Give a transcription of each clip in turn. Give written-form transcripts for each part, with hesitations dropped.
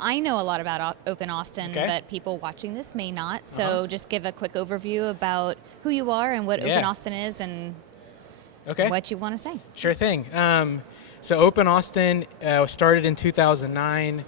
I know a lot about Open Austin, Okay. but people watching this may not. Uh-huh. So just give a quick overview about who you are and what Open Yeah. Austin is and Okay. what you want to say. Sure thing. So Open Austin started in 2009,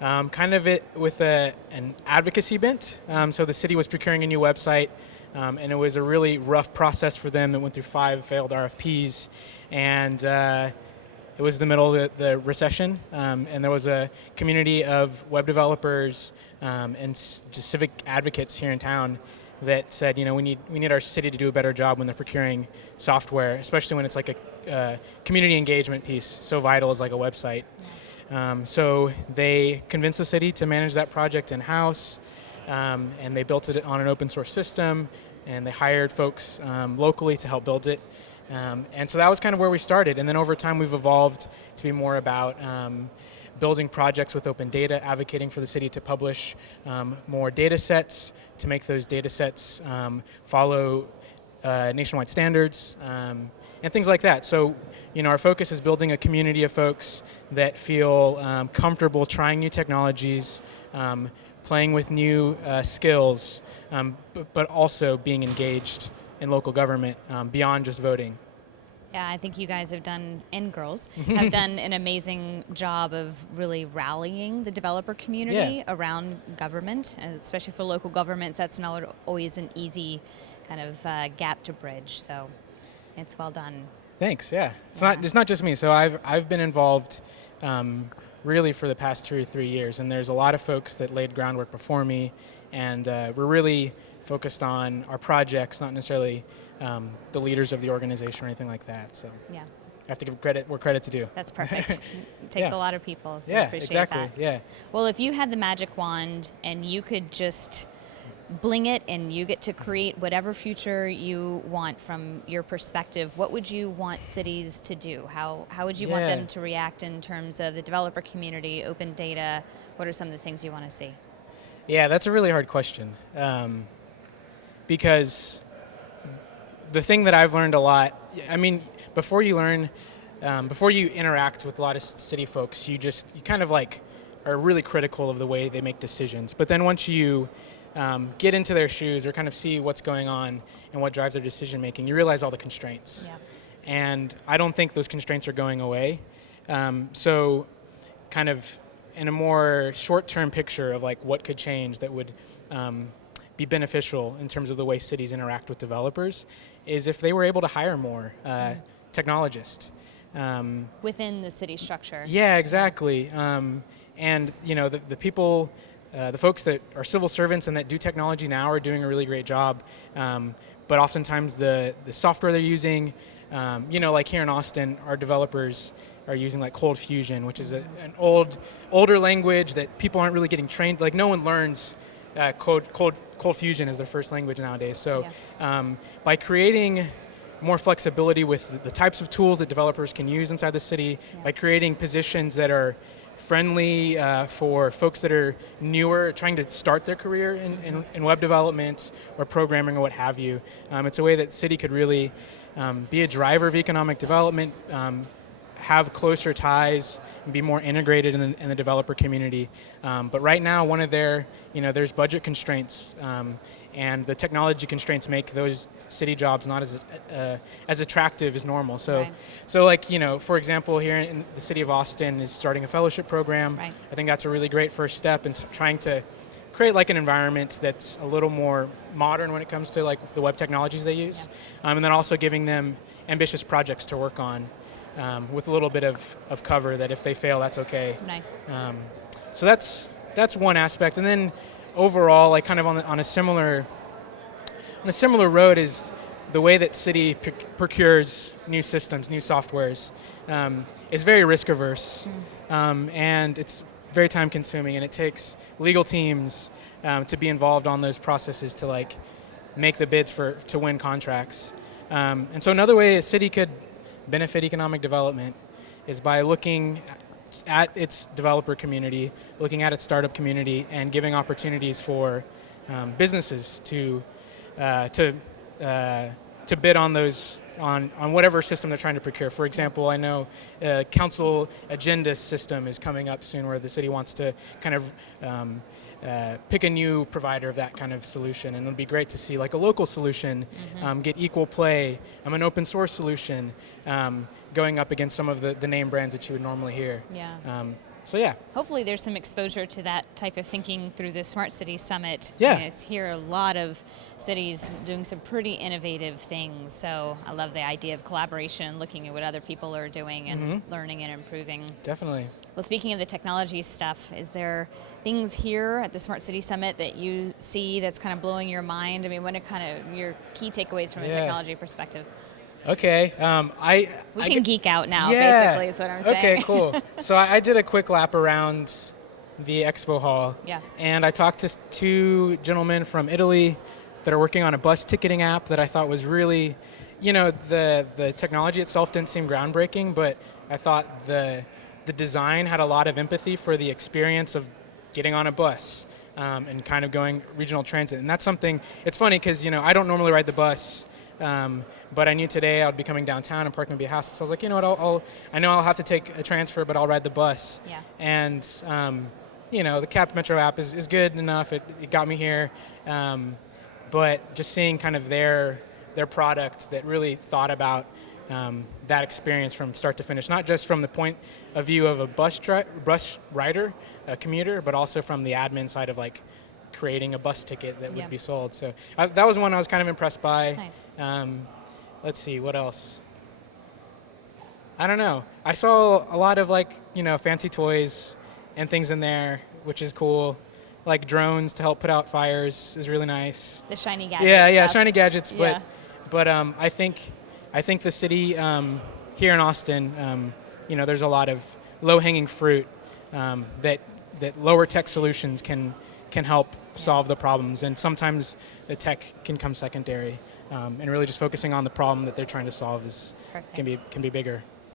kind of it with an advocacy bent. So the city was procuring a new website, and it was a really rough process for them. It went through 5 failed RFPs, and it was the middle of the recession, and there was a community of web developers and just civic advocates here in town that said, we need our city to do a better job when they're procuring software, especially when it's like a community engagement piece so vital as like a website. So they convinced the city to manage that project in-house, and they built it on an open source system, and they hired folks locally to help build it. And so that was kind of where we started. And then over time we've evolved to be more about building projects with open data, advocating for the city to publish more data sets, to make those data sets follow nationwide standards, and things like that. So, our focus is building a community of folks that feel comfortable trying new technologies, playing with new skills, but also being engaged in local government beyond just voting. Yeah, I think you guys have done, and girls, have done an amazing job of really rallying the developer community around government, and especially for local governments. That's not always an easy kind of gap to bridge. So it's well done. Thanks. Yeah, it's not just me. So I've been involved really for the past 2 or 3 years, and there's a lot of folks that laid groundwork before me, and we're really focused on our projects, not necessarily the leaders of the organization or anything like that. So yeah, I have to give credit where credit's due. That's perfect. It takes a lot of people, so I Yeah, appreciate exactly. that. Yeah. Well, if you had the magic wand and you could just bling it and you get to create whatever future you want from your perspective, what would you want cities to do? How would you want them to react in terms of the developer community, open data? What are some of the things you want to see? Yeah, that's a really hard question, because the thing that I've learned a lot, before you interact with a lot of city folks, you kind of like are really critical of the way they make decisions. But then once you get into their shoes or kind of see what's going on and what drives their decision making, you realize all the constraints. Yeah. And I don't think those constraints are going away. So kind of in a more short-term picture of like what could change that would be beneficial in terms of the way cities interact with developers is if they were able to hire more technologists. Within the city structure. Yeah, exactly. And the people, the folks that are civil servants and that do technology now are doing a really great job. But oftentimes the software they're using, like here in Austin, our developers are using like Cold Fusion, which is an older language that people aren't really getting trained. Like no one learns Cold Fusion as their first language nowadays. So by creating more flexibility with the types of tools that developers can use inside the city, by creating positions that are friendly for folks that are newer, trying to start their career in web development or programming or what have you. It's a way that city could really be a driver of economic development, have closer ties, and be more integrated in the developer community. But right now, one of there's budget constraints, and the technology constraints make those city jobs not as attractive as normal. So, for example, here in the city of Austin is starting a fellowship program. Right. I think that's a really great first step in trying to create like an environment that's a little more modern when it comes to like the web technologies they use, and then also giving them ambitious projects to work on. With a little bit of cover that if they fail, that's okay. Nice. So that's one aspect, and then overall, like kind of on a similar road is the way that city procures new systems, new softwares, is very risk averse, and it's very time consuming, and it takes legal teams to be involved on those processes to like make the bids to win contracts. And so another way a city could benefit economic development is by looking at its developer community, looking at its startup community, and giving opportunities for businesses to to bid on those on whatever system they're trying to procure. For example, I know council agenda system is coming up soon, where the city wants to kind of pick a new provider of that kind of solution, and it'll be great to see like a local solution get equal play, an open source solution going up against some of the name brands that you would normally hear. Yeah. So yeah. Hopefully there's some exposure to that type of thinking through the Smart City Summit. Yeah. I hear a lot of cities doing some pretty innovative things. So I love the idea of collaboration, looking at what other people are doing and learning and improving. Definitely. Well, speaking of the technology stuff, is there things here at the Smart City Summit that you see that's kind of blowing your mind? I mean, what are kind of your key takeaways from a technology perspective? Okay. We can geek out now, yeah. basically, is what I'm saying. Okay, cool. So I did a quick lap around the expo hall. Yeah. And I talked to two gentlemen from Italy that are working on a bus ticketing app that I thought was really, the technology itself didn't seem groundbreaking, but I thought the design had a lot of empathy for the experience of getting on a bus and kind of going regional transit. And that's something, it's funny because, I don't normally ride the bus. But I knew today I'd be coming downtown and parking would be a hassle. So I was like, you know what, I know I'll have to take a transfer, but I'll ride the bus. Yeah. And, the Cap Metro app is good enough. It got me here. But just seeing kind of their product that really thought about that experience from start to finish, not just from the point of view of a bus rider, a commuter, but also from the admin side of like creating a bus ticket that would be sold. So that was one I was kind of impressed by. Nice. Let's see, what else? I don't know. I saw a lot of fancy toys and things in there, which is cool. Like drones to help put out fires is really nice. The shiny gadgets. Yeah, stuff. shiny gadgets. Yeah. But I think the city here in Austin, there's a lot of low-hanging fruit that lower tech solutions can help solve the problems, and sometimes the tech can come secondary, and really just focusing on the problem that they're trying to solve can be bigger.